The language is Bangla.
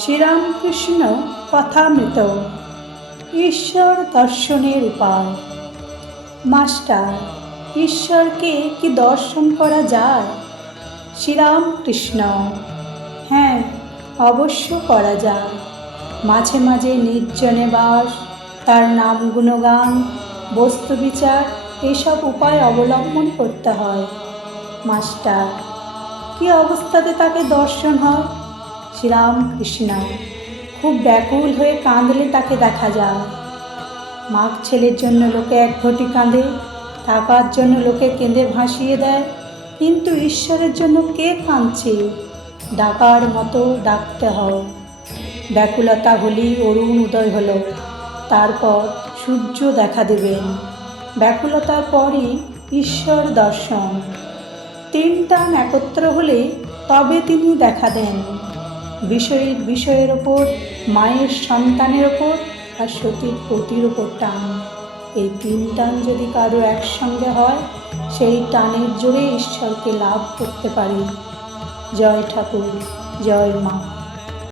শ্রীরামকৃষ্ণ কথামৃত। ঈশ্বর দর্শনের উপায়। মাস্টার, ঈশ্বরকে কি দর্শন করা যায়? শ্রীরামকৃষ্ণ: হ্যাঁ, অবশ্য করা যায়। মাঝে মাঝে নির্জনে বাস, তার নাম গুণগান, বস্তু বিচার এসব উপায় অবলম্বন করতে হয়। মাস্টার: কি অবস্থাতে তাকে দর্শন হয়? শ্রীরামকৃষ্ণ: খুব ব্যাকুল হয়ে কাঁদলে তাকে দেখা যায়। মাঘ ছেলের জন্য লোকে এক ঘটি কাঁদে, টাকার জন্য লোকে কেঁদে ভাসিয়ে দেয়, কিন্তু ঈশ্বরের জন্য কে কাঁদছে? ডাকার মতো ডাকতে হয়। ব্যাকুলতা হলেই অরুণ উদয় হলো, তারপর সূর্য দেখা দেবেন। ব্যাকুলতার পরই ঈশ্বর দর্শন। তিন টান একত্র হলে তবে তিনি দেখা দেন। বিষয়ের বিষয়ের ওপর, মায়ের সন্তানের ওপর, আর সতীর পতির ওপর টান। এই তিন টান যদি কারো একসঙ্গে হয়, সেই টানের জোরে ঈশ্বরকে লাভ করতে পারে। জয় ঠাকুর, জয় মা।